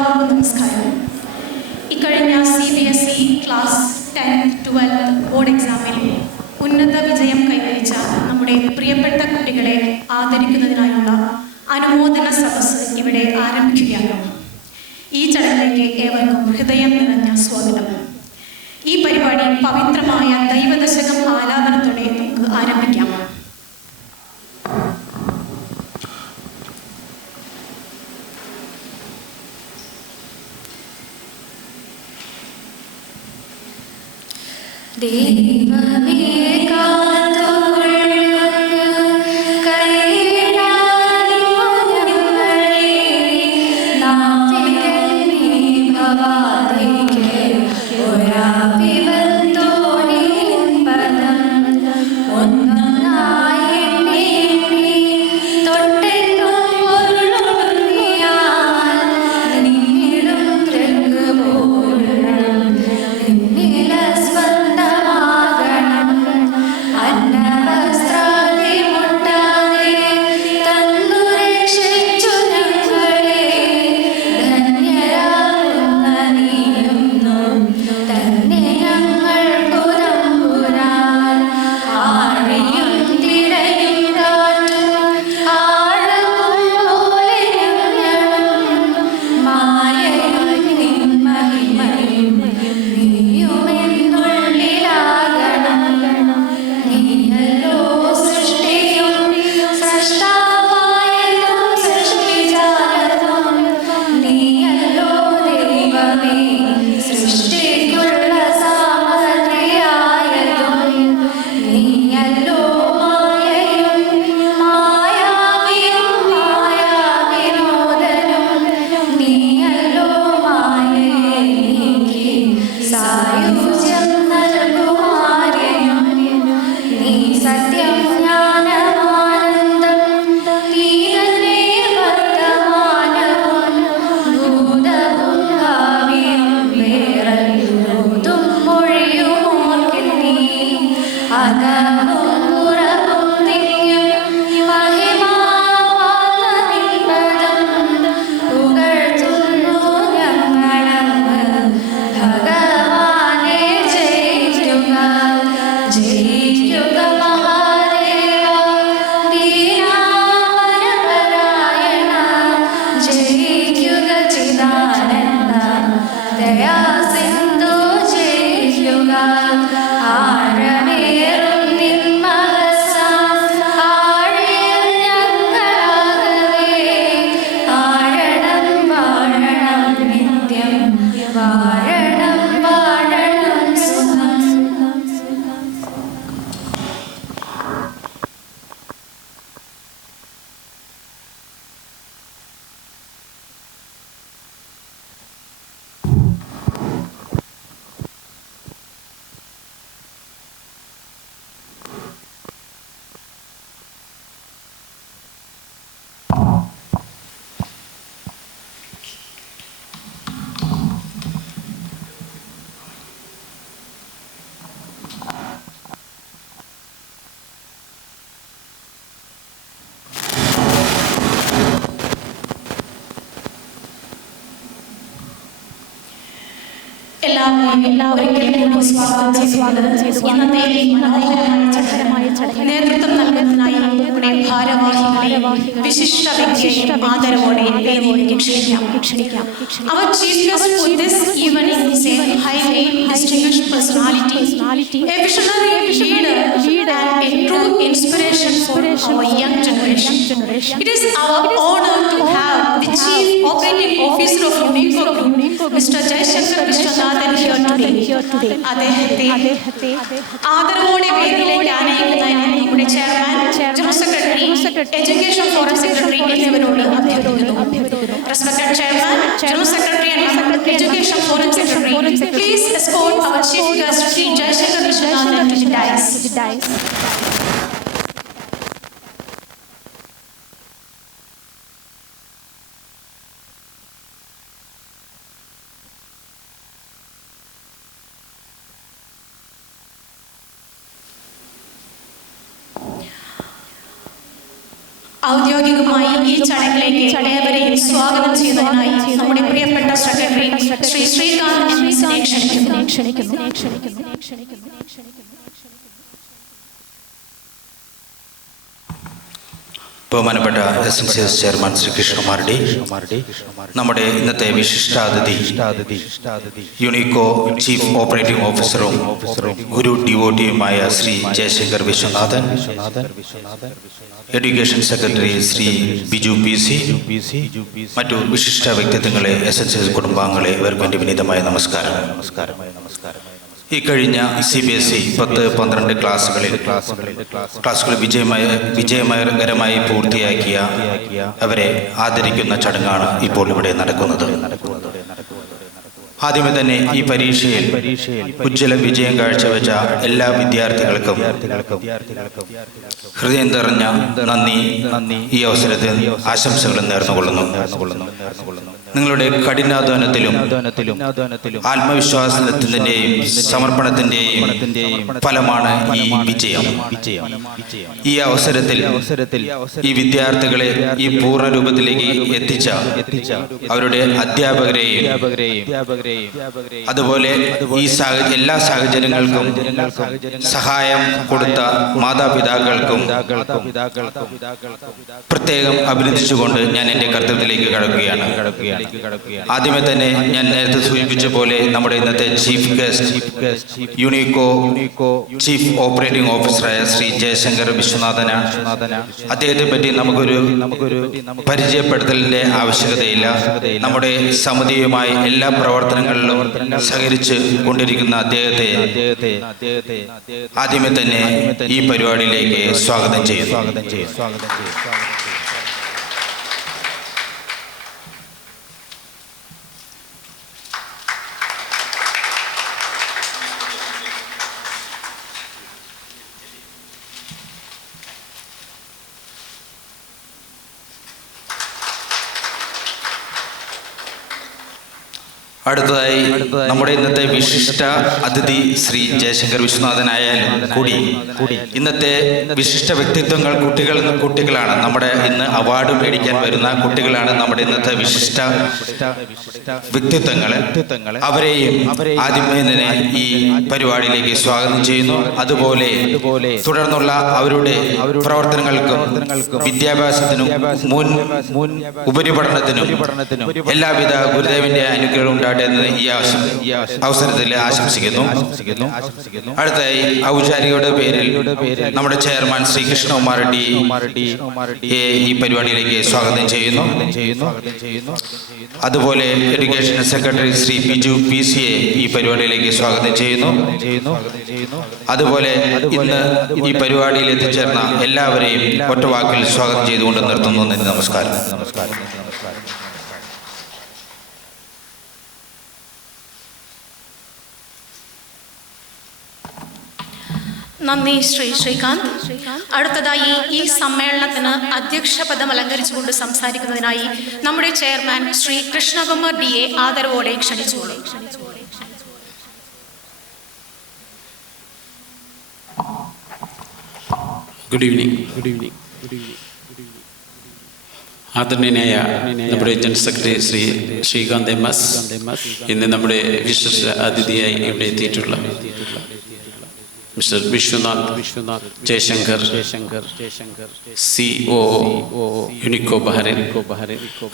എല്ലാവർക്കും നമസ്കാരം. ഇക്കഴിഞ്ഞ CBSE ക്ലാസ് 10-12 ബോർഡ് എക്സാമിൽ ഉന്നത വിജയം കൈവരിച്ച നമ്മുടെ പ്രിയപ്പെട്ട കുട്ടികളെ ആദരിക്കുന്നതിനായുള്ള അനുമോദന സദസ്സ് ഇവിടെ ആരംഭിക്കുകയാണ്. ഈ ചടങ്ങിലേക്ക് ഏവർക്കും ഹൃദയം നിറഞ്ഞ സ്വാഗതം. ഈ പരിപാടി പവിത്രമായ ദൈവദശകം ആലാപനത്തോടെ നമുക്ക് ആരംഭിക്കാം. ദൈവമേ എല്ലാവരെയും സ്വാഗതം ചെയ്തു. ഇന്നത്തെ മനോഹരമായ ചടങ്ങിന് നേതൃത്വം നൽകുന്നതിനായി നമ്മുടെ ഭാരവാഹികളെ വിശിഷ്ട വ്യക്തിയെ ആദരവോടെ വേദിയിലേക്ക് ക്ഷണിക്കാം. Our chief guest for this evening is a highly distinguished personality, a visionary leader and a true inspiration for our young generation. It is our honor to have the Chief Operating Officer of Unicorn Group, Mr. Jaishankar Vishwanathan here today. അദ്ദേഹത്തെ ആദരവോടെ വേദിയിലേക്ക് ആനയിക്കുന്നതിന് നമ്മുടെ chairman, general secretary, education forum secretary എന്നിവരോട് അഭ്യർത്ഥിക്കുന്നു. Respected Chairman, General Secretary and Education Forum Secretary, please escort our Chief Guest, Sri Jaishankar Vishwanathan, to the dais. ഔദ്യോഗികമായി ഈ ചടങ്ങിലേക്ക് ഏവരെയും സ്വാഗതം ചെയ്യുന്നതിനായി നമ്മുടെ പ്രിയപ്പെട്ട ശ്രീ ശ്രീകാന്തിനെ ക്ഷണിക്കുന്നു. ബഹുമാനപ്പെട്ട SNCS ചെയർമാൻ ശ്രീ കൃഷ്ണകുമാരുടെ നമ്മുടെ ഇന്നത്തെ വിശിഷ്ടാതിഥി യുണീക്കോ ചീഫ് ഓപ്പറേറ്റിംഗ് ഓഫീസറും ഗുരു ഡിവോട്ടിയുമായ Shri Jayashankar Viswanathan, education secretary Shri Biju PC, മറ്റു വിശിഷ്ട വ്യക്തിത്വങ്ങളെ, SNCS കുടുംബാംഗങ്ങളെ, ഇവർക്ക് എൻ്റെ വിനീതമായ നമസ്കാരം. ഈ കഴിഞ്ഞ CBSE 10-12 ക്ലാസ്സുകൾ വിജയകരമായി പൂർത്തിയാക്കിയ അവരെ ആദരിക്കുന്ന ചടങ്ങാണ് ഇപ്പോൾ ഇവിടെ നടക്കുന്നത്. ആദ്യമേ തന്നെ ഈ പരീക്ഷയിൽ ഉജ്ജ്വല വിജയം കാഴ്ചവെച്ച എല്ലാ വിദ്യാർത്ഥികൾക്കും ഹൃദയം നിറഞ്ഞ നന്ദി ഈ അവസരത്തിൽ ആശംസകളും നേർന്നുകൊള്ളുന്നു. നിങ്ങളുടെ കഠിനാധ്വാനത്തിലും ആത്മവിശ്വാസത്തിന്റെയും സമർപ്പണത്തിന്റെയും ഫലമാണ് ഈ വിജയം. ഈ അവസരത്തിൽ ഈ വിദ്യാർത്ഥികളെ ഈ പൂർണ്ണ രൂപത്തിലേക്ക് എത്തിച്ച അവരുടെ അധ്യാപകരെയും അതുപോലെ ഈ എല്ലാ സാഹചര്യങ്ങൾക്കും സഹായം കൊടുത്ത മാതാപിതാക്കൾക്കും പ്രത്യേകം അഭിനന്ദിച്ചുകൊണ്ട് ഞാൻ എൻ്റെ കർത്തവ്യത്തിലേക്ക് കടക്കുകയാണ്. ആദ്യമേ തന്നെ ഞാൻ നേരത്തെ സൂചിപ്പിച്ച പോലെ നമ്മുടെ ഇന്നത്തെ ചീഫ് ഗസ്റ്റ് യുണീക്കോ ചീഫ് ഓപ്പറേറ്റിംഗ് ഓഫീസറായ ശ്രീ ജയശങ്കർ വിശ്വനാഥനാണ്. അദ്ദേഹത്തെ പറ്റി നമുക്കൊരു പരിചയപ്പെടുത്തലിന്റെ ആവശ്യകതയില്ല. നമ്മുടെ സമിതിയുമായി എല്ലാ പ്രവർത്തനങ്ങളിലും സഹകരിച്ച് കൊണ്ടിരിക്കുന്ന അദ്ദേഹത്തെ ആദ്യമേ തന്നെ ഈ പരിപാടിയിലേക്ക് സ്വാഗതം ചെയ്യുന്നു. അടുത്തതായി നമ്മുടെ ഇന്നത്തെ വിശിഷ്ട അതിഥി ശ്രീ ജയശങ്കർ വിശ്വനാഥനായാലും കൂടി ഇന്നത്തെ വിശിഷ്ട വ്യക്തിത്വങ്ങൾ കുട്ടികളാണ്. നമ്മുടെ ഇന്ന് അവാർഡ് മേടിക്കാൻ വരുന്ന കുട്ടികളാണ് നമ്മുടെ ഇന്നത്തെ വിശിഷ്ട വ്യക്തിത്വങ്ങൾ. അവരെയും ആദ്യമേ തന്നെ ഈ പരിപാടിയിലേക്ക് സ്വാഗതം ചെയ്യുന്നു. അതുപോലെ തുടർന്നുള്ള അവരുടെ പ്രവർത്തനങ്ങൾക്കും വിദ്യാഭ്യാസത്തിനും മുൻ ഉപരിപഠനത്തിനും എല്ലാവിധ ഗുരുദേവന്റെ അനുഗ്രഹം ഉണ്ടാകട്ടെ എന്ന് ഈ അവസരത്തിൽ ആശംസിക്കുന്നു. അടുത്തായി ഔപചാരികയുടെ പേരിൽ നമ്മുടെ ചെയർമാൻ ശ്രീ കൃഷ്ണകുമാർ റെഡ്ഡി ഈ പരിപാടിയിലേക്ക് സ്വാഗതം ചെയ്യുന്നു. അതുപോലെ education secretary Shri Biju PC ഈ പരിപാടിയിലേക്ക് സ്വാഗതം ചെയ്യുന്നു. അതുപോലെ ഇന്ന് ഈ പരിപാടിയിൽ എത്തിച്ചേർന്ന എല്ലാവരെയും ഒറ്റവാക്കിൽ സ്വാഗതം ചെയ്തുകൊണ്ട് നിർത്തുന്നു. നമസ്കാരം. നന്ദി ശ്രീ ശ്രീകാന്ത്. അടുത്തതായി ഈ സമ്മേളനത്തിന് അധ്യക്ഷ പദം അലങ്കരിച്ചുകൊണ്ട് സംസാരിക്കുന്നതിനായി നമ്മുടെ ചെയർമാൻ ശ്രീ കൃഷ്ണകുമാർ DA ആദരവോടെ ക്ഷണിച്ചുകൊള്ളു. Good evening. ആദരണീയനായ നമ്മുടെ general secretary Shri Srikanth MS, ഇന്ന് നമ്മുടെ വിശിഷ്ട അതിഥിയായി ഇവിടെ എത്തിയിട്ടുള്ള mister Viswanath Jayashankar CEO Unico Bahrain.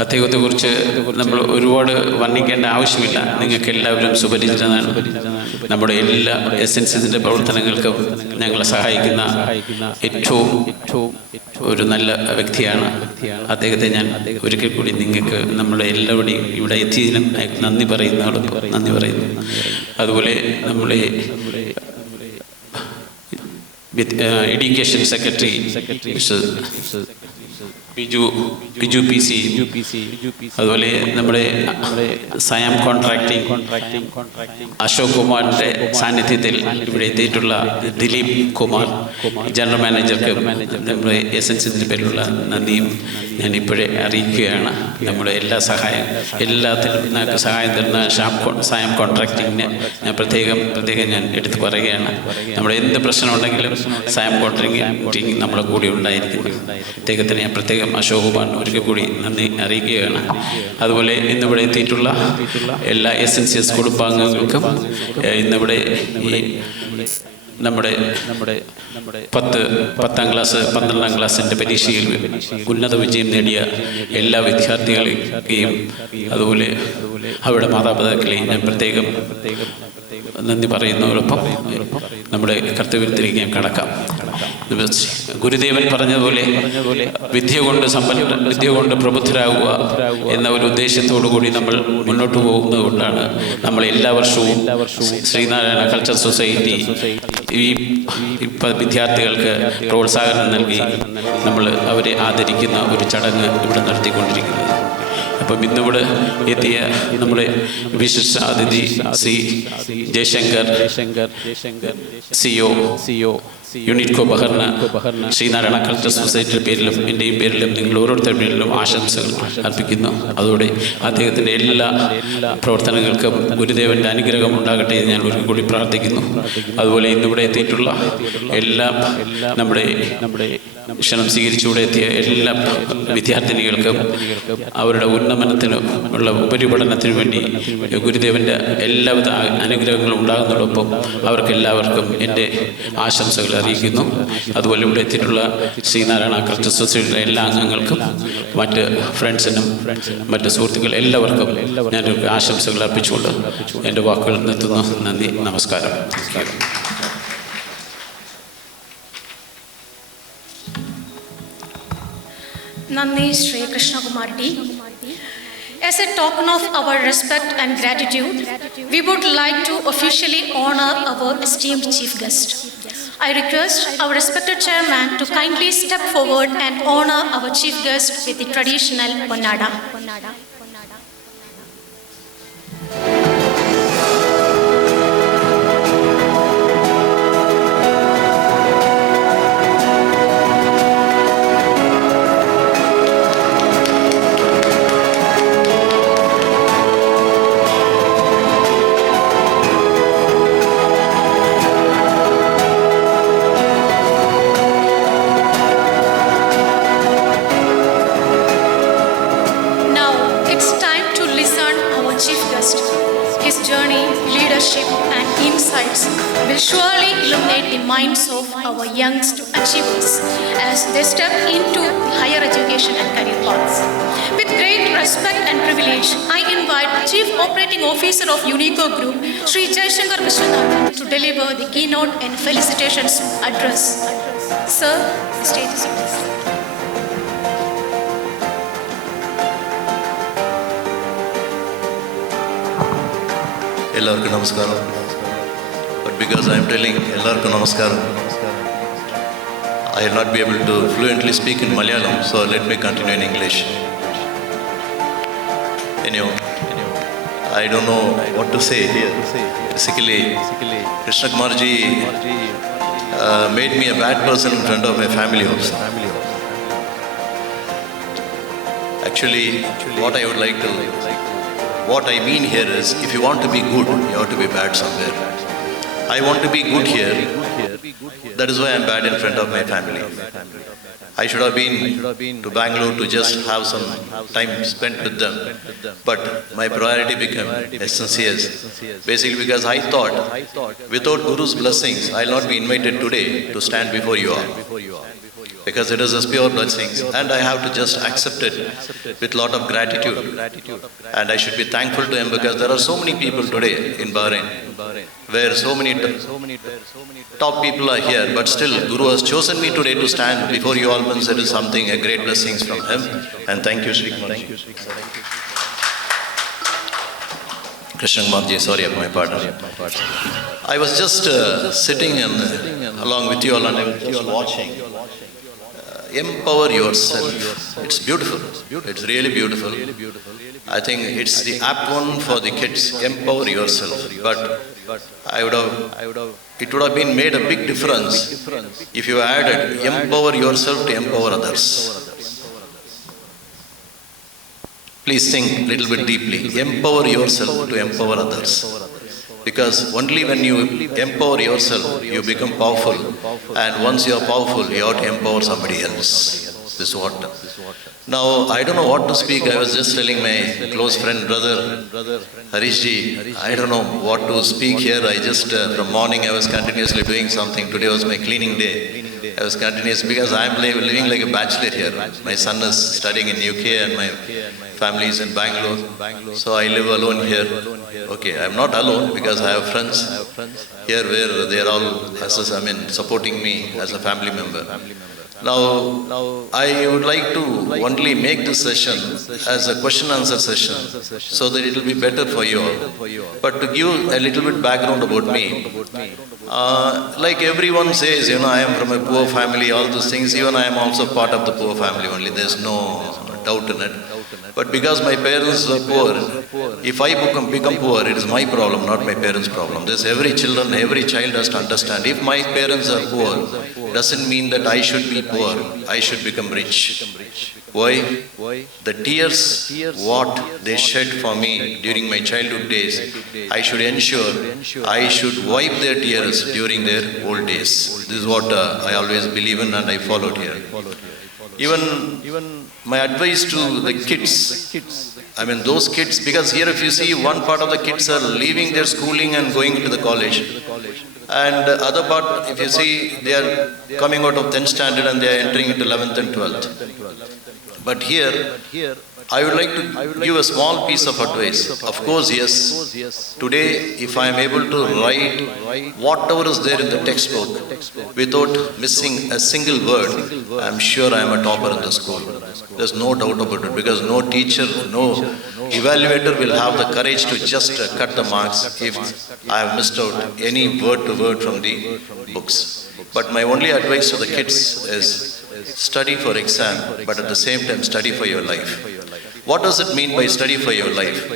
അദ്ദേഹത്തെ കുറിച്ച് നമ്മൾ ഒരുപാട് വർണ്ണിക്കേണ്ട ആവശ്യമില്ല. നിങ്ങൾക്ക് എല്ലാവരും സുപരിചിതനാണ്. നമ്മുടെ എല്ലാ SNCSന്റെ പ്രവർത്തനങ്ങൾക്കും ഞങ്ങളെ സഹായിക്കുന്ന ഏറ്റവും ഒരു നല്ല വ്യക്തിയാണ്. അദ്ദേഹത്തെ ഞാൻ ഒരിക്കൽ കൂടി നിങ്ങൾക്ക് നമ്മുടെ എല്ലാവരുടെയും ഇവിടെ എത്തിയതിനും നന്ദി പറയുന്നു. അതുപോലെ നമ്മുടെ എഡ്യൂക്കേഷൻ സെക്രട്ടറി ബിജു PC, അതുപോലെ നമ്മുടെ സായം കോൺട്രാക്ടിംഗ് അശോക് കുമാറിന്റെ സാന്നിധ്യത്തിൽ ഇവിടെ എത്തിയിട്ടുള്ള ദിലീപ് കുമാർ ജനറൽ മാനേജർക്ക് നമ്മുടെ SNCSന്റെ പേരിലുള്ള നന്ദിയും ഞാൻ ഇപ്പോഴേ അറിയിക്കുകയാണ്. നമ്മുടെ എല്ലാത്തിനും നമുക്ക് സഹായം തരുന്ന സായം കോൺട്രാക്ടിങ്ങിന് ഞാൻ പ്രത്യേകം ഞാൻ എടുത്തു പറയുകയാണ്. നമ്മുടെ എന്ത് പ്രശ്നം ഉണ്ടെങ്കിലും സായം കോൺട്രാക്ടിങ് നമ്മുടെ കൂടെ ഉണ്ടായിരിക്കുന്നു. അദ്ദേഹത്തിന് ഞാൻ പ്രത്യേകം പ്രത്യേകം അശോകുമാറിന് ഒരിക്കൽ കൂടി നന്ദി അറിയിക്കുകയാണ്. അതുപോലെ ഇന്നിവിടെ എത്തിയിട്ടുള്ള എല്ലാ SNCS കുടുംബാംഗങ്ങൾക്കും ഇന്നിവിടെ ഈ നമ്മുടെ 10ാം ക്ലാസ് 12ാം ക്ലാസ്സിൻ്റെ പരീക്ഷയിൽ ഉന്നത വിജയം നേടിയ എല്ലാ വിദ്യാർത്ഥികളെയും അതുപോലെ അവരുടെ മാതാപിതാക്കളെയും ഞാൻ പ്രത്യേകം നന്ദി പറയുന്നതോടൊപ്പം നമ്മുടെ കർത്തവ്യത്തിലേക്ക് ഞാൻ കടക്കാം. ഗുരുദേവൻ പറഞ്ഞതുപോലെ വിദ്യ കൊണ്ട് പ്രബുദ്ധരാകുക എന്ന ഒരു ഉദ്ദേശത്തോടു കൂടി നമ്മൾ മുന്നോട്ട് പോകുന്നത് കൊണ്ടാണ് നമ്മൾ എല്ലാ വർഷവും ശ്രീനാരായണ കൾച്ചർ സൊസൈറ്റി ഈ വിദ്യാർത്ഥികൾക്ക് പ്രോത്സാഹനം നൽകി നമ്മൾ അവരെ ആദരിക്കുന്ന ഒരു ചടങ്ങ് ഇവിടെ നടത്തിക്കൊണ്ടിരിക്കുന്നത്. അപ്പം ഇന്നിവിടെ എത്തിയ നമ്മുടെ വിശിഷ്ട അതിഥി ശ്രീ ജയശങ്കർ CEO യുണിറ്റ്കോ ബഹർന ശ്രീനാരായണ കൾച്ചർ സൊസൈറ്റിയുടെ പേരിലും എൻ്റെയും പേരിലും നിങ്ങൾ ഓരോരുത്തരുടെ പേരിലും ആശംസകൾ അർപ്പിക്കുന്നു. അതോടെ അദ്ദേഹത്തിൻ്റെ എല്ലാ പ്രവർത്തനങ്ങൾക്കും ഗുരുദേവൻ്റെ അനുഗ്രഹം ഉണ്ടാകട്ടെ എന്ന് ഞാൻ ഒരിക്കൽ കൂടി പ്രാർത്ഥിക്കുന്നു. അതുപോലെ ഇന്നിവിടെ എത്തിയിട്ടുള്ള എല്ലാ നമ്മുടെ ക്ഷണം സ്വീകരിച്ചുകൂടെ എത്തിയ എല്ലാ വിദ്യാർത്ഥിനികൾക്കും അവരുടെ ഉന്നമനത്തിനും ഉള്ള ഉപരിപഠനത്തിനു വേണ്ടി ഗുരുദേവൻ്റെ എല്ലാവിധ അനുഗ്രഹങ്ങളും ഉണ്ടാകുന്നതോടൊപ്പം അവർക്കെല്ലാവർക്കും എൻ്റെ ആശംസകൾ അറിയിക്കുന്നു. അതുപോലെ ഇവിടെ എത്തിയിട്ടുള്ള ശ്രീനാരായണ കൾച്ചർ സൊസൈറ്റിയിലെ എല്ലാ അംഗങ്ങൾക്കും മറ്റ് ഫ്രണ്ട്സിനും മറ്റ് സുഹൃത്തുക്കൾ എല്ലാവർക്കും ഞാനൊരു ആശംസകൾ അർപ്പിച്ചുകൊണ്ട് എൻ്റെ വാക്കുകൾ നിർത്തുന്നു. നന്ദി, നമസ്കാരം. Nandi Sri Krishnakumar D. As a token of our respect and gratitude, we would like to officially honor our esteemed chief guest. I request our respected chairman to kindly step forward and honor our chief guest with the traditional Ponnada. Minds of our youngest achievers as they step into higher education and career paths. With great respect and privilege, I invite Chief Operating Officer of Unico Group, Sri Jayashankar Vishwanathan, to deliver the keynote and felicitations address. Sir, the stage is yours. Ellarku namaskaram. But because I am telling Ellarku namaskaram, I will not be able to fluently speak in Malayalam, so let me continue in English. Anyhow, I don't know what to say here. Basically, Krishna Kumarji made me a bad person in front of my family also. Actually, what I would like to, what I mean here is, if you want to be good, you have to be bad somewhere. I want to be good here. That is why I am bad in front of my family. I should have been to Bangalore to just have some time spent with them. But my priority became SNCS. Basically because I thought, without Guru's blessings, I will not be invited today to stand before you all. Because it is His pure blessings, and I have to just accept it with lot of gratitude. And I should be thankful to Him because there are so many people today in Bahrain, where so many top people are here, but still Guru has chosen me today to stand before you all. Means it is something, a great blessings from Him. And thank you, Sri Kumarji. Krishna Kumarji, sorry of my pardon. I was just sitting along with you all, and I was just watching. Empower yourself. It's beautiful. It's really beautiful. I think it's the apt one for the kids. Empower yourself. But it would have been made a big difference if you added empower yourself to empower others. Please think a little bit deeply. Empower yourself to empower others. Because only when you empower yourself, you become powerful. And once you are powerful, you have to empower somebody else. This is what. Now, I don't know what to speak. I was just telling my close friend, brother Harishji, I don't know what to speak here. I just, from morning I was continuously doing something. Today was my cleaning day. I was continuous because I am living like a bachelor here. My son is studying in UK and my family is in Bangalore. So I live alone here. Okay, I am not alone because I have friends here where they are all, supporting me as a family member. Now, I would like to only make this session as a question answer session so that it will be better for you all. But to give a little bit background about me, like everyone says, I am from a poor family, all those things, even I am also part of the poor family only, there's no doubt in it. But because my parents were poor, if I become poor, it is my problem, not my parents' problem. This every child has to understand. If my parents are poor, doesn't mean that I should be poor. I should become rich. Why? The tears what they shed for me during my childhood days, I should ensure I should wipe their tears during their old days. This is what I always believe in and I followed here. Even my advice to the kids, those kids, because here if you see one part of the kids are leaving their schooling and going into the college, and the other part, if you see, they are coming out of 10th standard and they are entering into 11th and 12th. But here, I would like to give a small piece of advice. Of course, yes, today if I am able to write whatever is there in the textbook without missing a single word, I am sure I am a topper in the school. There's no doubt about it, because no teacher, no evaluator will have the courage to just cut the marks if I have missed out any word to word from the books. But my only advice to the kids is study for exam, but at the same time study for your life. What does it mean by study for your life?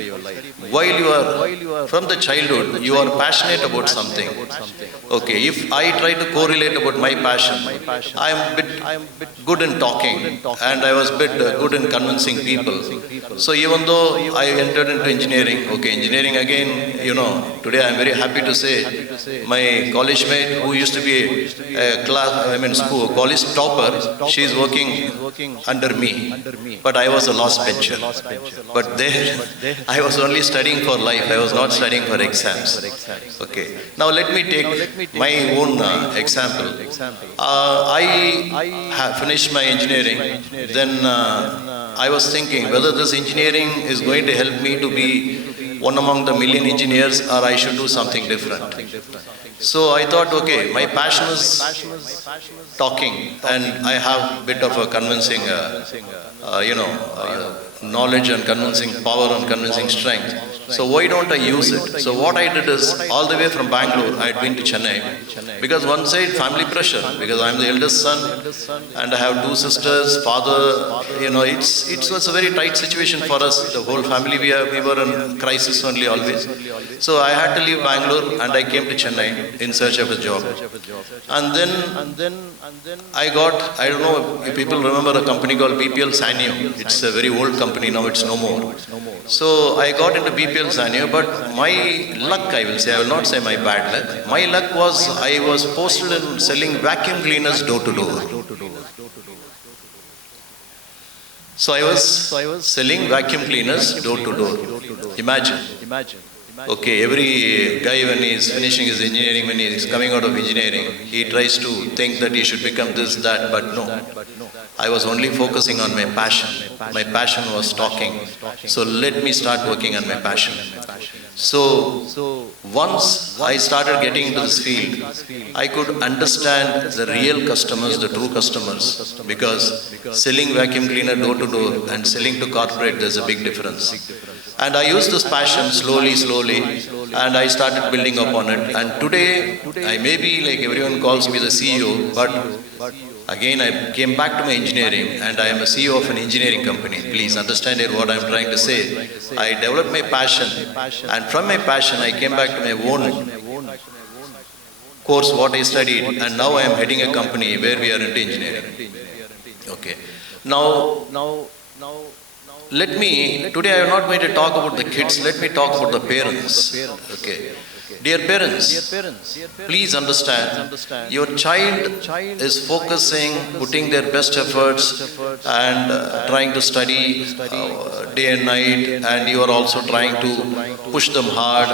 While you are from the childhood, you are passionate about something. Okay, if I try to correlate about my passion, I am bit good in talking and I was bit good in convincing people. So even though I entered into engineering, okay, engineering again, today I am very happy to say my college mate who used to be a college topper, she is working under me, but I was a lost bencher. But there, I was only studying for life. I was not studying for exams. Okay. Now let me take my own example. I have finished my engineering. Then I was thinking whether this engineering is going to help me to be one among the million engineers or I should do something different. So I thought, okay, my passion is talking and I have a bit of a convincing, knowledge and convincing power and convincing strength. So why don't I use it? So what I did is, all the way from Bangalore, I had been to Chennai. Because one side, family pressure, because I am the eldest son and I have two sisters, father, it was a very tight situation for us, the whole family, we were in crisis only always. So I had to leave Bangalore and I came to Chennai in search of a job. And then I got, I don't know if people remember a company called BPL Sanyo. It's a very old company, now it's no more. So I got into BPL Sanyo, but my luck, I will say, I will not say my bad luck. My luck was I was posted in selling vacuum cleaners door to door. So I was selling vacuum cleaners door to door. Imagine. Okay, every guy when he is finishing his engineering, when he is coming out of engineering, he tries to think that he should become this, that, but no. I was only focusing on my passion. My passion was talking. So let me start working on my passion. So once I started getting into this field, I could understand the real customers, the true customers, because selling vacuum cleaner door to door and selling to corporate, there's a big difference. And I used this passion slowly, and I started building upon it. And today, I may be like everyone calls me the CEO, but again I came back to my engineering and I am a CEO of an engineering company. Please understand here what I am trying to say. I developed my passion, and from my passion I came back to my own course, what I studied, and now I am heading a company where we are into engineering. Okay. Now, today I am not going to talk about the kids, let me talk about the parents. Okay. Dear parents, please understand, your child is focusing, putting their best efforts and trying to study day and night, and you are also trying to push them hard,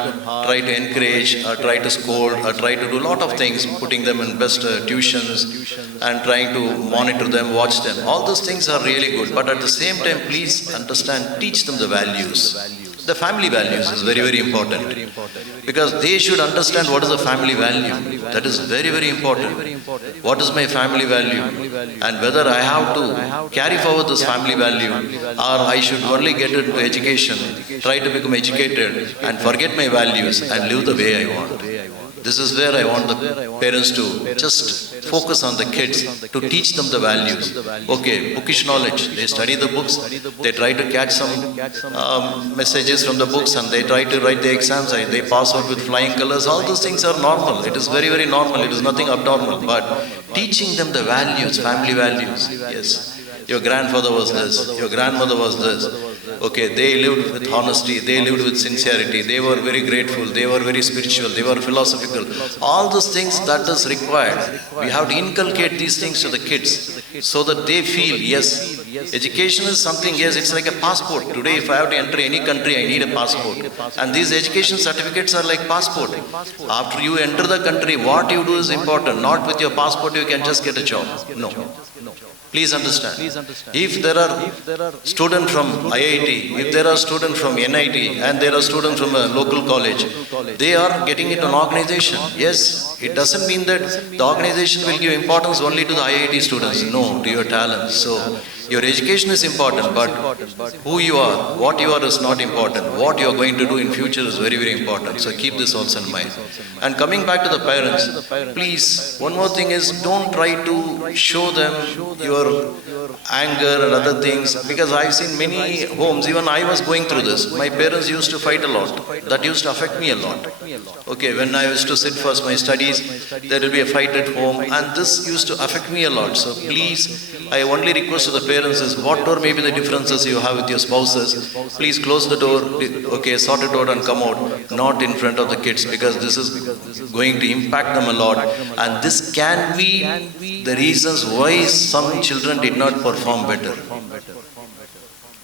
try to encourage, try to scold, try to do a lot of things, putting them in best tuitions and trying to monitor them, watch them. All those things are really good, but at the same time, please understand, teach them the values. The family values is very, very important, because they should understand what is the family value. That is very, very important. What is my family value, and whether I have to carry forward this family value, or I should only get into education, try to become educated and forget my values and live the way I want. This is where I want the parents to just focus on the kids, to teach them the values. Okay, bookish knowledge, they study the books, they try to catch some messages from the books, and they try to write the exams, they pass out with flying colors. All those things are normal. It is very, very normal. It is nothing abnormal. But teaching them the values, family values. Yes, your grandfather was this, your grandmother was this. Okay, they lived with honesty, they lived with sincerity, they were very grateful, they were very spiritual, they were philosophical. All those things that is required. We have to inculcate these things to the kids so that they feel, yes, education is something, yes, it's like a passport. Today, if I have to enter any country, I need a passport. And these education certificates are like passport. After you enter the country, what you do is important. Not with your passport, you can just get a job. No. Please understand. If there are students from IIT, if there are students from NIT, and there are students from a local college, they are getting into an organization. Yes, it doesn't mean that the organization will give importance only to the IIT students. No, to your talents. So your education is important, but who you are, what you are is not important. What you are going to do in future is very, very important. So keep this also in mind. And coming back to the parents, please, one more thing is, don't try to show them your anger and other things, because I've seen many homes, even I was going through this. My parents used to fight a lot. That used to affect me a lot. Okay, when I used to sit for my studies, there will be a fight at home, and this used to affect me a lot. So please, I only request to the parents is, whatever may be the differences you have with your spouses, please close the door, okay, sort it out and come out, not in front of the kids, because this is going to impact them a lot, and this can be the reasons why some children did not perform better.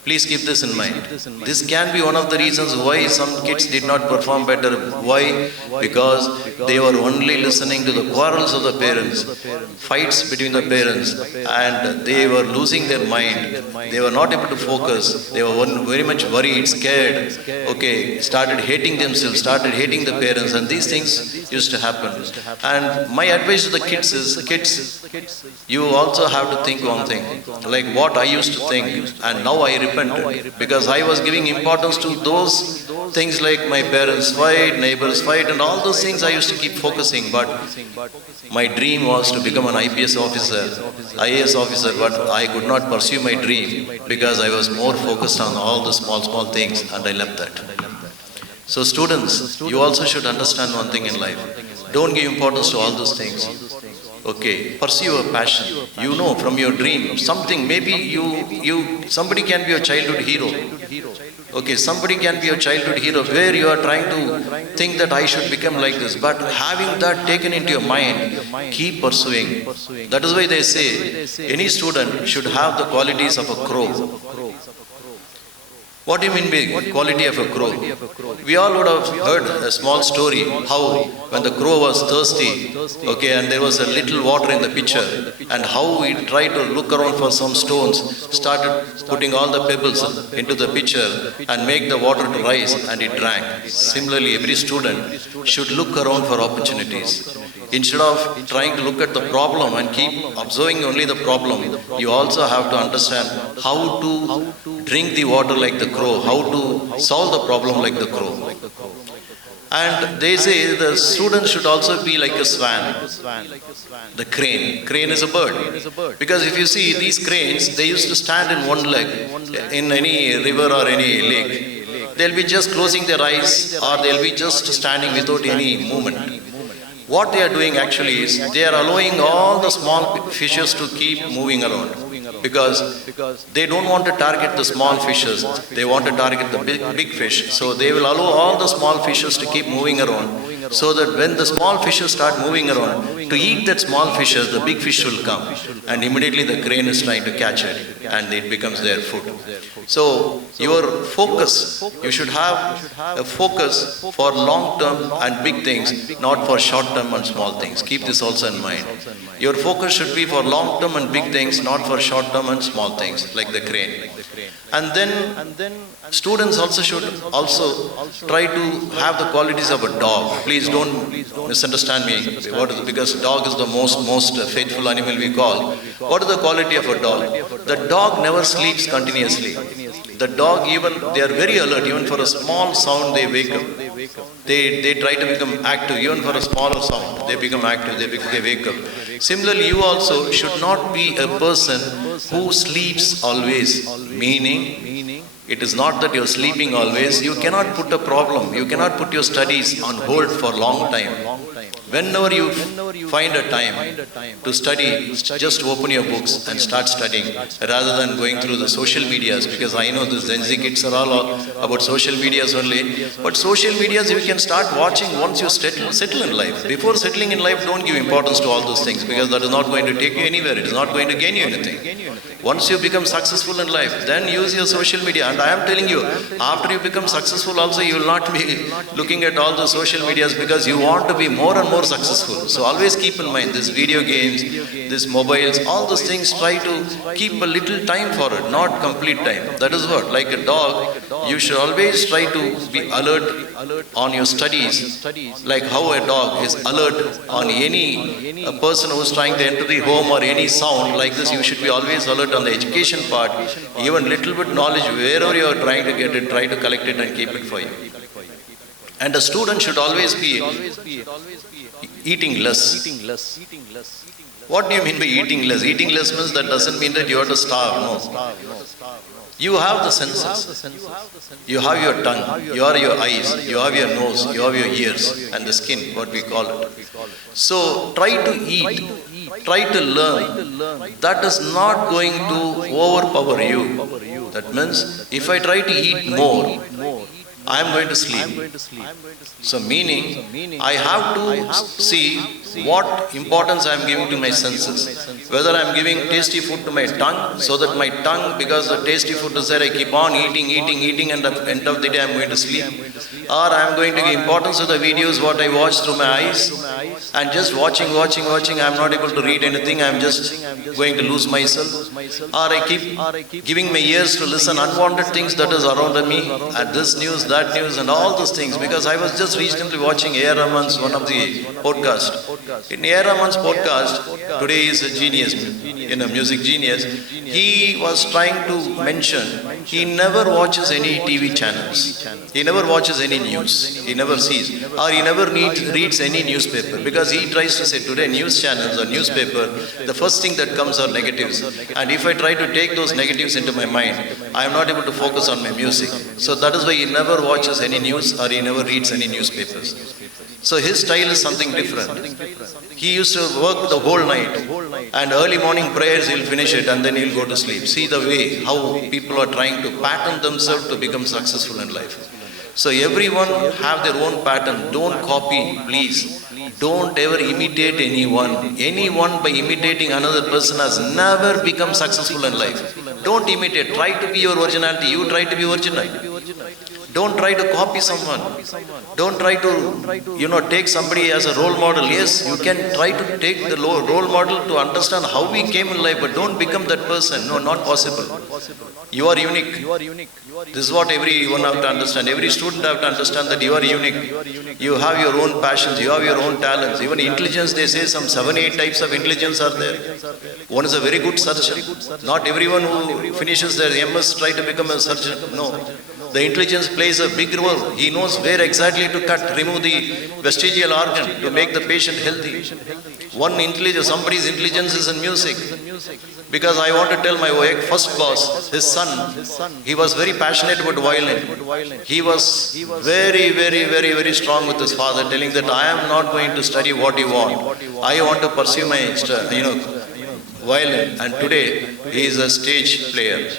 Please keep this in mind. This can be one of the reasons why some kids did not perform better. Why? Because they were only listening to the quarrels of the parents, fights between the parents, and they were losing their mind. They were not able to focus. They were very much worried, scared, okay, started hating themselves, started hating the parents, and these things used to happen. And my advice to the kids is, kids, you also have to think one thing, like what I used to think, and now I repented, because I was giving importance to those things like my parents fight, neighbors fight, and all those things I used to keep focusing. But my dream was to become an IPS officer, IAS officer, but I could not pursue my dream because I was more focused on all the small things, and I left that. So students, you also should understand one thing in life. Don't give importance to all those things. Okay, pursue your passion. You know from your dream, something, maybe somebody can be your childhood hero. Okay, somebody can be your childhood hero where you are trying to think that I should become like this. But having that taken into your mind, keep pursuing. That is why they say any student should have the qualities of a crow. What do you mean by quality of a crow? We all would have heard a small story how when the crow was thirsty, okay, and there was a little water in the pitcher, and how he tried to look around for some stones, started putting all the pebbles into the pitcher and make the water to rise, and it drank. Similarly, every student should look around for opportunities. Instead of trying to look at the problem and keep observing only the problem, you also have to understand how to drink the water like the crow, how to solve the problem like the crow. And they say the students should also be like a swan, the crane. Crane is a bird. Because if you see these cranes, they used to stand in one leg in any river or any lake. They'll be just closing their eyes, or they'll be just standing without any movement. What they are doing actually is they are allowing all the small fishes to keep moving around. because they don't want to target the small fishes. They want to target the big fish. So they will allow all the small fishes to keep moving around, so that when the small fishes start moving around, to eat that small fishes, the big fish will come, and immediately the crane is trying to catch it, and it becomes their food. So your focus, you should have a focus for long term and big things, not for short term and small things. Keep this also in mind. Your focus should be for long term and big things, not for short term and small things, like the crane. And then students also should try to have the qualities of a dog. Please don't misunderstand me, because dog is the most faithful animal we call. What is the quality of a dog? The dog never sleeps continuously. The dog, even they are very alert. Even for a small sound, they wake up. They try to become active. Even for a smaller sound, they become active. They wake up. Similarly, you also should not be a person who sleeps always. Meaning, it is not that you're sleeping always. You cannot put a problem. You cannot put your studies on hold for a long time. Whenever you find a time to study, just open your books and start studying, rather than going through the social medias, because I know the Gen Z kids are all about social medias only. But social medias you can start watching once you settle in life. Before settling in life, don't give importance to all those things, because that is not going to take you anywhere. It is not going to gain you anything. Once you become successful in life, then use your social media. And I am telling you, after you become successful also, you will not be looking at all the social medias, because you want to be more and more successful. So always keep in mind, these video games, these mobiles, all those things, try to keep a little time for it, not complete time. That is what, like a dog, you should always try to be alert on your studies, like how a dog is alert on any person who is trying to enter the home or any sound like this. You should be always alert on the education part. Even little bit knowledge, wherever you are trying to get it, try to collect it and keep it for you. And a student should always be eating less. What do you mean by eating less? Eating less means that doesn't mean that you have to starve. No. You have the senses. You have your tongue, you have your eyes, you have your nose, you have your ears, and the skin, what we call it. So try to eat, try to learn. That is not going to overpower you. That means if I try to eat more, I am going to sleep. So meaning, I have to see what importance I am giving to my senses. Whether I am giving tasty food to my tongue, so that my tongue, because the tasty food is there, I keep on eating, and at the end of the day I am going to sleep. Or I am going to give importance to the videos what I watch through my eyes, and just watching, I am not able to read anything, I am just going to lose myself. Or I keep giving my ears to listen unwanted things that is around me, and this news, that news, and all those things. Because I was just recently watching A.R. Rahman's one of the podcast. In A.R. Rahman's podcast, today is a genius, music genius. He was trying to mention, he never watches any TV channels. He never watches any news. He never sees, or he never reads any newspaper, because he tries to say today news channels or newspaper, the first thing that comes are negatives. And if I try to take those negatives into my mind, I am not able to focus on my music. So that is why he never watches any news, or he never reads any newspapers. So his style is something different. He used to work the whole night, and early morning prayers he'll finish it, and then he'll go to sleep. See the way how people are trying to pattern themselves to become successful in life. So everyone have their own pattern. Don't copy, please. Don't ever imitate anyone. Anyone by imitating another person has never become successful in life. Don't imitate. Try to be your originality. You try to be original. Don't try to copy someone. Don't try to, take somebody as a role model. Yes, you can try to take the role model to understand how we came in life, but don't become that person. No, not possible. You are unique. This is what everyone have to understand. Every student have to understand that you are unique. You have your own passions. You have your own talents. Even intelligence, they say some 7-8 types of intelligence are there. One is a very good surgeon. Not everyone who finishes their MS try to become a surgeon. No. The intelligence plays a big role. He knows where exactly to cut, remove the vestigial organ to make the patient healthy. Somebody's intelligence is in music. Because I want to tell my first boss, his son, he was very passionate about violin. He was very, very, very, very strong with his father, telling that I am not going to study what you want. I want to pursue my violin, and today he is a stage player.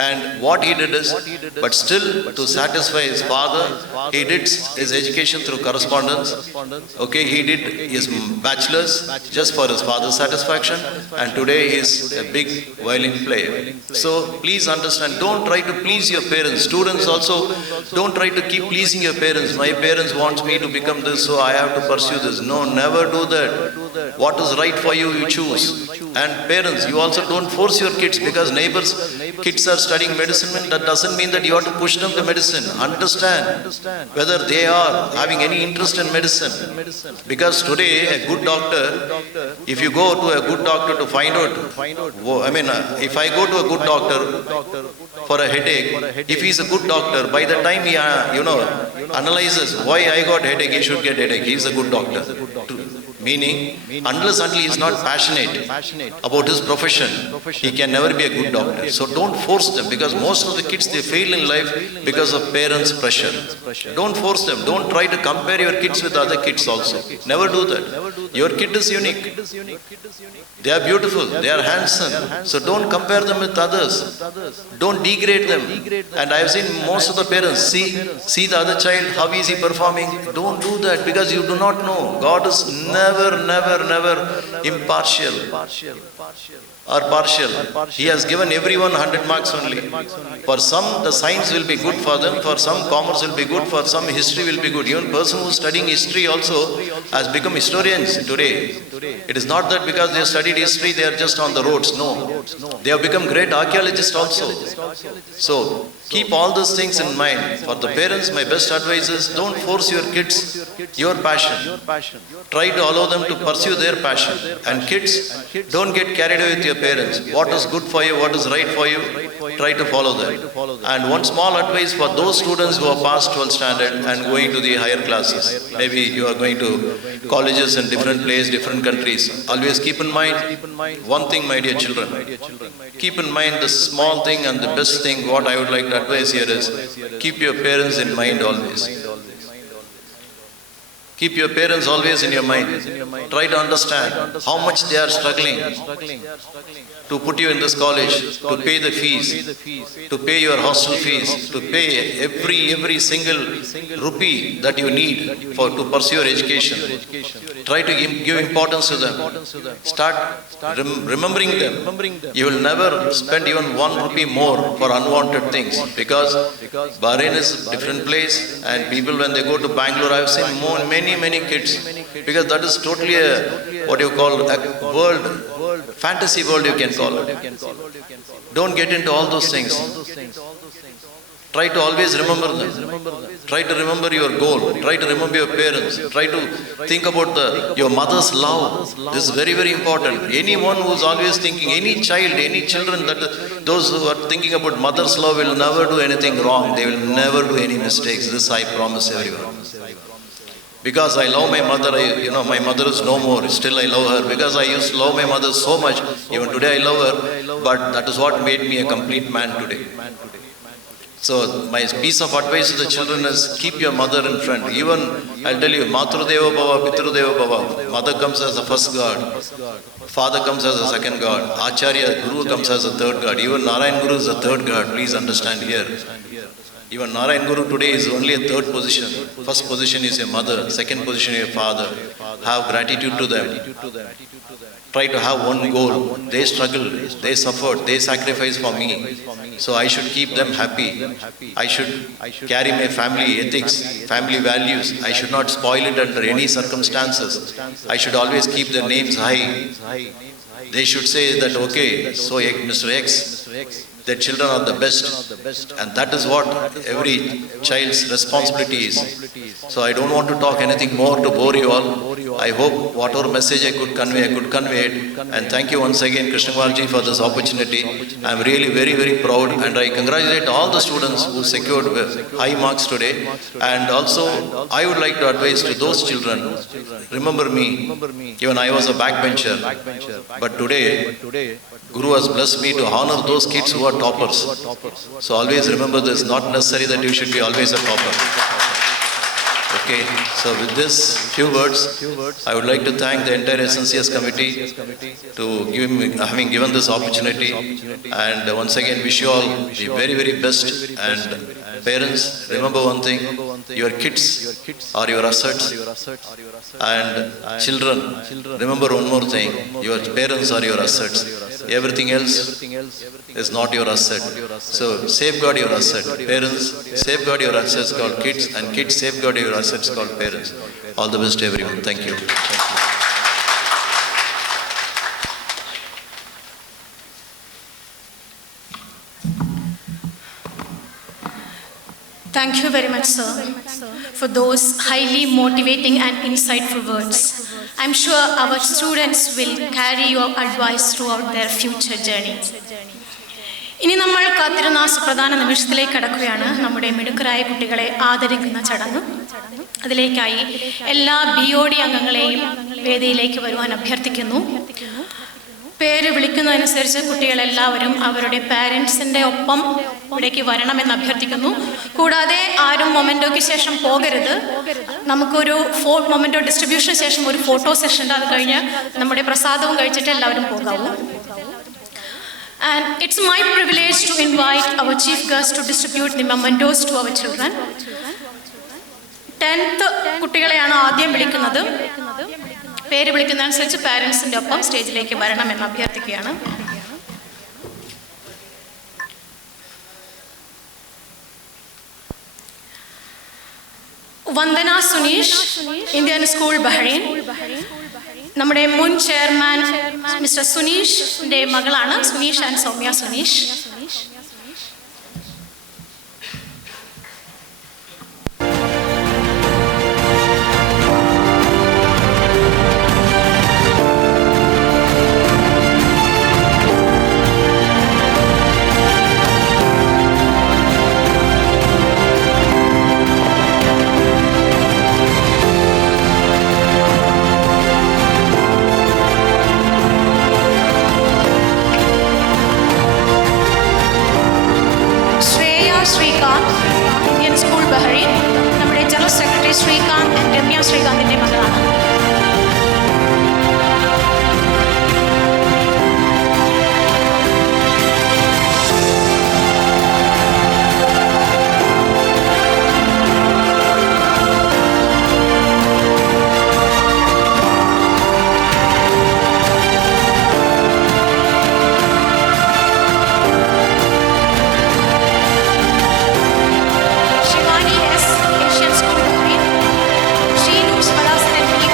And what he did is, but still to satisfy his father, he did his education through correspondence. Okay, he did his bachelor's just for his father's satisfaction, and today he is a big violin player. So please understand, don't try to please your parents. Students also, don't try to keep pleasing your parents. My parents want me to become this, so I have to pursue this. No, never do that. What is right for you, you choose. And parents, you also don't force your kids, because neighbors' kids are studying medicine. That doesn't mean that you have to push them to medicine. Understand whether they are having any interest in medicine. Because today, a good doctor, if you go to a good doctor to find out, if I go to a good doctor for a headache, if he's a good doctor, by the time he analyzes why I got headache, he should get headache. He's a good doctor. Meaning, unless until he is not passionate about his profession, he can never be a good doctor. So don't force them, because most of the kids, they fail in life because of parents' pressure. Don't force them. Don't try to compare your kids with other kids also. Never do that. Your kid is unique. They are beautiful. They are handsome. So don't compare them with others. Don't degrade them. And I have seen most of the parents, see the other child, how is he performing? Don't do that, because you do not know. God is never impartial or partial. He has given everyone 100 marks only. For some, the science will be good for them. For some, commerce will be good. For some, history will be good. Even person who is studying history also has become historians today. It is not that because they have studied history, they are just on the roads. No. They have become great archaeologists also. So, keep all those things in mind. For the parents, my best advice is, don't force your kids your passion. Try to allow them to pursue their passion. And kids, don't get carried away with your parents. What is good for you, what is right for you, try to follow that. And one small advice for those students who are past 12th standard and going to the higher classes. Maybe you are going to colleges in different places, different countries. Always keep in mind one thing, my dear children. Keep in mind the small thing and the best thing. What I would like to advise here is, keep your parents in mind always. Keep your parents always in your mind. Try to understand how much they are struggling to put you in this college, to pay the fees, to pay your hostel fees, to pay every single rupee that you need to pursue your education. Try to give importance to them. Start remembering them. You will never spend even 1 rupee more for unwanted things, because Bahrain is a different place, and people, when they go to Bangalore, I have seen many kids, because that is totally a world, fantasy world you can call it. Don't get into all those things. Try to always remember them. Try to remember your goal. Try to remember your parents. Try to think about your mother's love. This is very important. Anyone who is always thinking, any child, any children, those who are thinking about mother's love will never do anything wrong. They will never do any mistakes. This I promise everyone. Because I love my mother, my mother is no more, still I love her. Because I used to love my mother so much, even today I love her, but that is what made me a complete man today. So my piece of advice to the children is, keep your mother in front. Even, I'll tell you, Matrudeva Bhava, Pitrudeva Bhava. Mother comes as the first God. Father comes as the second God. Acharya, Guru comes as the third God. Even Narayan Guru is the third God. Please understand here. Even Narayan Guru today is only a third position. First position is your mother, second position is your father. Have gratitude to them. Try to have one goal. They struggled, they suffered, they sacrificed for me. So I should keep them happy. I should carry my family ethics, family values. I should not spoil it under any circumstances. I should always keep their names high. They should say that, okay, so Mr. X, their children are the best, and that is what every child's responsibility is. So I don't want to talk anything more to bore you all. I hope whatever message I could convey it. And thank you once again, Krishna Kumarji, for this opportunity. I am really very proud, and I congratulate all the students who secured high marks today. And also, I would like to advise to those children, remember me, even I was a backbencher, but today, Guru has blessed me to honor those kids who are toppers. So always remember this, not necessary that you should be always a topper. Okay, so with this few words, I would like to thank the entire SNCS committee to having given this opportunity, and once again wish you all the very, very best. And parents, remember one thing, your kids are your assets, and children, remember one more thing, your parents are your assets. Everything else is not your asset. So safeguard your asset. Parents, safeguard your assets called kids, and kids safeguard your assets called parents. All the best to everyone. Thank you. Thank you very much, sir, for those highly motivating and insightful words. I'm sure our students will carry your advice throughout their future journey. ഇനി നമ്മൾ കാത്തിരുന്ന സുപ്രധാന നിമിഷത്തിലേക്ക് കടക്കുകയാണ്. നമ്മുടെ മിടുക്കരായ കുട്ടികളെ ആദരിക്കുന്ന ചടങ്ങ്. അതിലേക്കായി എല്ലാ BOD അംഗങ്ങളെയും വേദിയിലേക്ക് വരുവാൻ അഭ്യർത്ഥിക്കുന്നു. പേര് വിളിക്കുന്നതനുസരിച്ച് കുട്ടികളെല്ലാവരും അവരുടെ പാരൻസിൻ്റെ ഒപ്പം ഇവിടേക്ക് വരണമെന്ന് അഭ്യർത്ഥിക്കുന്നു. കൂടാതെ ആരും മൊമെൻറ്റോയ്ക്ക് ശേഷം പോകരുത്. നമുക്കൊരു മൊമെൻറ്റോ ഡിസ്ട്രിബ്യൂഷന് ശേഷം ഒരു ഫോട്ടോ സെഷൻ ഉണ്ട്. അത് കഴിഞ്ഞ് നമ്മുടെ പ്രസാദവും കഴിച്ചിട്ട് എല്ലാവരും പോകാവൂ. And it's my privilege to invite our chief guest to distribute the mementos to our children. 10th കുട്ടികളെയാണ് ആദ്യം വിളിക്കുന്നത്. പേര് വിളിക്കുന്നതനുസരിച്ച് പാരൻസിൻ്റെ ഒപ്പം സ്റ്റേജിലേക്ക് വരണമെന്ന് അഭ്യർത്ഥിക്കുകയാണ്. Vandana Suneesh, Indian school Bahrain. നമ്മുടെ മുൻ ചെയർമാൻ മിസ്റ്റർ സുനീഷിൻ്റെ മകളാണ്. Suneesh and Soumya Suneesh. Indian school Bahrain. നമ്മുടെ general secretary Srikanth and Ramya ശ്രീകാന്തിൻ്റെ മകളാണ്. Shivani S, Asian School Bahrain. She knows Palasan and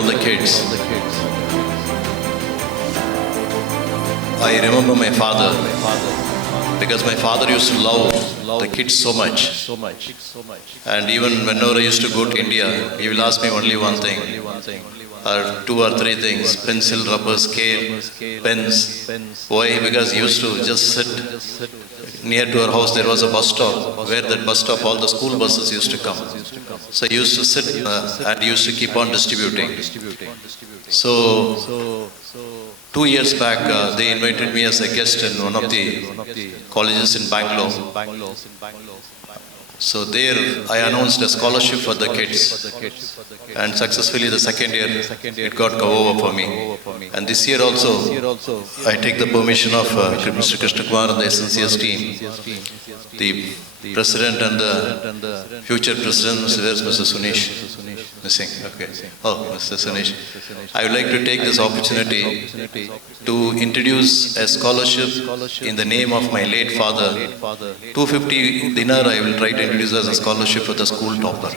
all the kids, I remember my father, because my father used to love the kids so much. And even whenever I used to go to India, he will ask me only one thing, or two or three things: pencil, rubber, scale, pens. Why? Because he used to just sit near to our house. There was a bus stop. Where that bus stop, all the school buses used to come. So he used to sit and used to keep on distributing. So 2 years back, they invited me as a guest in one of the colleges in Bangalore. So there I announced a scholarship for the kids, and successfully the second year it got over for me. And this year also I take the permission of Mr. Krishna Kumar and the SNCS team, the president and the future president. Where's Mr. Sunish? Missing. Okay. Oh, Mr. Sunish. I would like to take this opportunity to introduce a scholarship in the name of my late father. 250 dinar I will try to introduce as a scholarship for the school topper.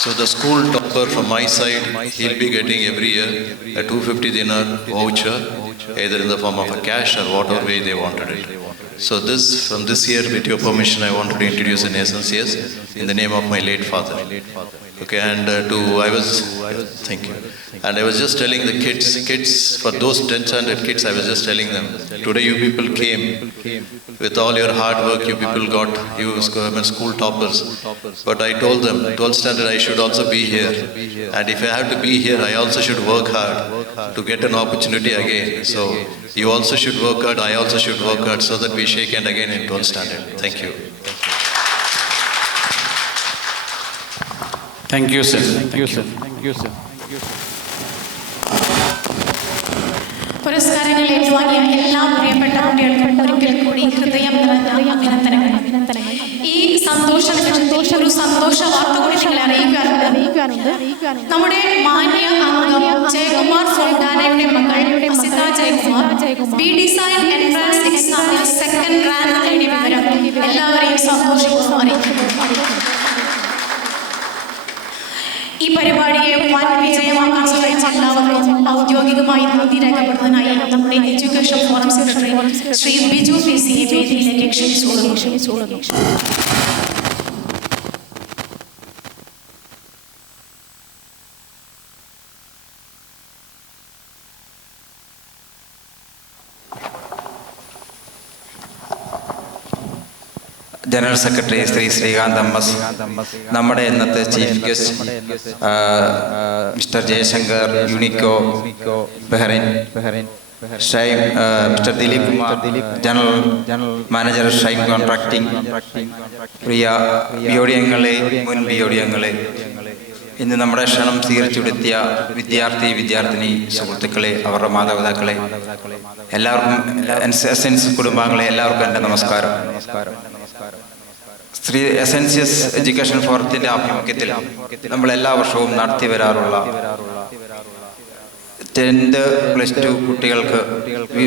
So the school topper from my side, he'll be getting every year a 250 dinar voucher, either in the form of a cash or whatever way they wanted it. So this, from this year, with your permission, I wanted to introduce an SNCS in the name of my late father. Okay, and thank you. And I was just telling the kids, for those 10 standard kids, I was just telling them, today you people came with all your hard work, you people got, you school toppers. But I told them, 12th standard I should also be here. And if I have to be here, I also should work hard to get an opportunity again. So you also should work hard, I also should work hard, so that we shake hand again in 12th standard. Thank you. Thank you, sir. പുരസ്കാരങ്ങൾ ഏറ്റുവാങ്ങിയ എല്ലാ പ്രിയപ്പെട്ട കുട്ടികൾക്കും ഒരിക്കൽ കൂടി ഹൃദയം നിറഞ്ഞ അഭിനന്ദനങ്ങൾ. ഈ സന്തോഷ വാർത്ത കൂടി നിങ്ങളെ അറിയിക്കാനുണ്ട്. നമ്മുടെ മാന്യ അംഗം ജയകുമാർ ഫോണ്ടാനയുടെ മകൾ അവസരത ജയകുമാർ ബി ഡിസൈൻ എൻട്രൻസ് എക്സാമിൽ സെക്കൻഡ് റാങ്ക് നേടിയ വിവരം എല്ലാവരെയും സന്തോഷിക്കുന്നു അറിയിക്കുന്നു. ഈ പരിപാടിയെ വൻ വിജയമാക്കാൻ സഹായിച്ച എല്ലാവർക്കും ഔദ്യോഗികമായി നന്ദി രേഖപ്പെടുത്തുന്നതിനായി നമ്മുടെ education forum secretary Shri Biju PC വേദിയിലേക്ക് ക്ഷണിച്ചുകൊള്ളുന്നു. General secretary Shri Srikanth MS, നമ്മുടെ ഇന്നത്തെ chief guest mister Jayashankar, Unico Bahrain, mister Dileep Kumar, general manager Shine contracting, പ്രിയ ബിയോഡിയങ്ങളെ, മുൻ ബിയോഡിയങ്ങളെ, ഇന്ന് നമ്മുടെ ക്ഷണം സ്വീകരിച്ചുകൊടുത്തിയ വിദ്യാർത്ഥിനി സുഹൃത്തുക്കളെ, അവരുടെ മാതാപിതാക്കളെ, എല്ലാവർക്കും SNCS കുടുംബാംഗങ്ങളെ, എല്ലാവർക്കും എൻ്റെ നമസ്കാരം. SNCS എഡ്യൂക്കേഷൻ ഫോറത്തിൻ്റെ ആഭിമുഖ്യത്തിൽ നമ്മൾ എല്ലാ വർഷവും നടത്തി വരാറുള്ള 10th +2 കുട്ടികൾക്ക്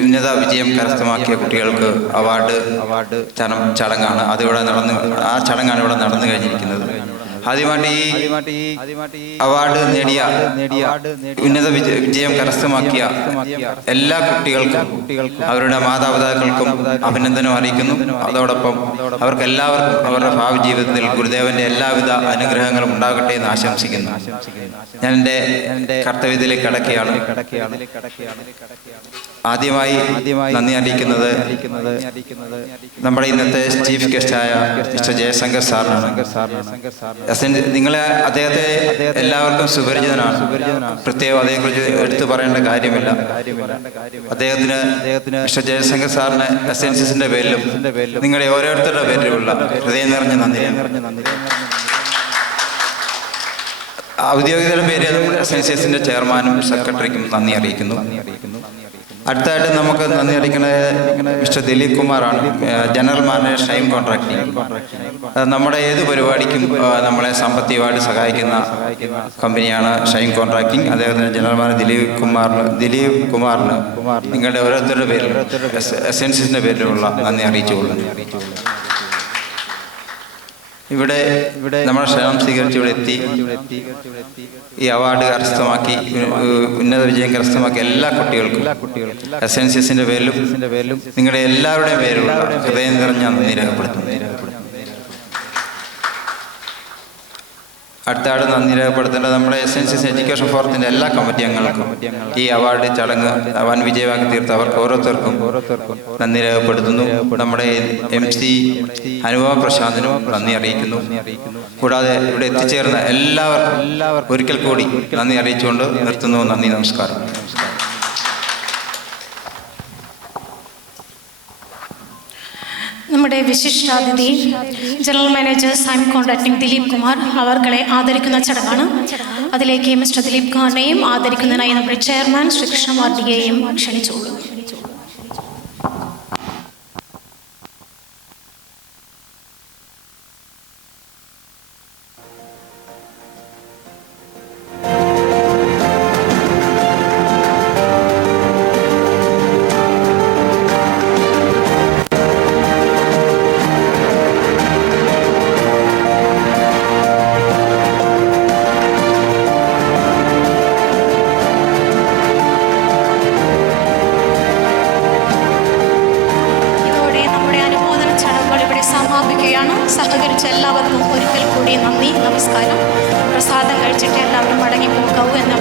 ഉന്നത വിജയം കരസ്ഥമാക്കിയ കുട്ടികൾക്ക് അവാർഡ് ചടങ്ങാണ്. ആ ചടങ്ങാണ് ഇവിടെ നടന്നു കഴിഞ്ഞിരിക്കുന്നത്. ആദ്യമായിട്ട് ഈ അവാർഡ് നേടിയ ഉന്നത വിജയം കരസ്ഥമാക്കിയ എല്ലാ കുട്ടികൾക്കും അവരുടെ മാതാപിതാക്കൾക്കും അഭിനന്ദനം അറിയിക്കുന്നു. അതോടൊപ്പം അവർക്കെല്ലാവർക്കും അവരുടെ ഭാവി ജീവിതത്തിൽ ഗുരുദേവന്റെ എല്ലാവിധ അനുഗ്രഹങ്ങളും ഉണ്ടാകട്ടെ എന്ന് ആശംസിക്കുന്നു. ഞാൻ എൻ്റെ കർത്തവ്യത്തിലേക്ക് കടക്കുകയാണ്. ആദ്യമായി നന്ദി അറിയിക്കുന്നത് നമ്മുടെ ഇന്നത്തെ ചീഫ് ഗസ്റ്റായ മിസ്റ്റർ ജയശങ്കർ സാറിനാണ്. അദ്ദേഹത്തെ എല്ലാവർക്കും സുപരിചിതനാണ്. പ്രത്യേകം അതേക്കുറിച്ച് എടുത്തു പറയേണ്ട കാര്യമില്ല. അദ്ദേഹത്തിന് മിസ്റ്റർ ജയശങ്കർ സാറിന് SNCSന്റെ പേരിലും നിങ്ങളുടെ ഓരോരുത്തരുടെ പേരിലുമുള്ള ഹൃദയം നിറഞ്ഞ നന്ദി. ഔദ്യോഗിക പേര് SNCSന്റെ ചെയർമാനും സെക്രട്ടറിക്കും നന്ദി അറിയിക്കുന്നു. അടുത്തായിട്ട് നമുക്ക് നന്ദി അറിയിക്കുന്നത് മിസ്റ്റർ ദിലീപ് കുമാറാണ്, ജനറൽ മാനേജർ ഷൈൻ കോൺട്രാക്ടിംഗ്. നമ്മുടെ ഏത് പരിപാടിക്കും നമ്മളെ സാമ്പത്തികമായിട്ട് സഹായിക്കുന്ന കമ്പനിയാണ് ഷൈൻ കോൺട്രാക്ടിംഗ്. അദ്ദേഹത്തിന് ജനറൽ മാനേജർ ദിലീപ് കുമാറിന് നിങ്ങളുടെ ഓരോരുത്തരുടെ പേരിൽ SNCSന്റെ പേരിലുള്ള നന്ദി അറിയിച്ചുകൊള്ളുന്നു. ഇവിടെ നമ്മുടെ ക്ഷണം സ്വീകരിച്ച് ഇവിടെ എത്തി ഈ അവാർഡ് കരസ്ഥമാക്കി ഉന്നത വിജയം കരസ്ഥമാക്കി എല്ലാ കുട്ടികൾക്കും SNCSന്റെ പേരിലും നിങ്ങളുടെ എല്ലാവരുടെയും പേരിലുള്ള ഹൃദയം നിറഞ്ഞ നന്ദി രേഖപ്പെടുത്തുന്നു. അടുത്ത ആട് നന്ദി രേഖപ്പെടുത്തേണ്ടത് നമ്മുടെ SNCS എഡ്യൂക്കേഷൻ ഫോറത്തിൻ്റെ എല്ലാ കമ്മിറ്റി അംഗങ്ങൾക്കും ഈ അവാർഡ് ചടങ്ങ് വൻ വിജയമാക്കി തീർത്ത അവർക്ക് ഓരോരുത്തർക്കും നന്ദി രേഖപ്പെടുത്തുന്നു. നമ്മുടെ MC അനുപമ പ്രശാന്തിനും നന്ദി അറിയിക്കുന്നു. കൂടാതെ ഇവിടെ എത്തിച്ചേർന്ന എല്ലാവർക്കും ഒരിക്കൽ കൂടി നന്ദി അറിയിച്ചുകൊണ്ട് നിർത്തുന്നു. നന്ദി, നമസ്കാരം. നമ്മുടെ വിശിഷ്ടാതിഥി ജനറൽ മാനേജർ സൈം കോൺട്രാക്ടിംഗ് ദിലീപ് കുമാർ അവർകളെ ആദരിക്കുന്ന ചടങ്ങാണ്. അതിലേക്ക് മിസ്റ്റർ ദിലീപ് കുമാറിനെയും ആദരിക്കുന്നതിനായി നമ്മുടെ ചെയർമാൻ ശ്രീ കൃഷ്ണ വാർഡികയെയും ക്ഷണിച്ചോളൂ. സഹകരിച്ച എല്ലാവർക്കും ഒരിക്കൽ കൂടി നന്ദി, നമസ്കാരം. പ്രസാദം കഴിച്ചിട്ട് എല്ലാവരും മടങ്ങി പോകാവൂ എന്ന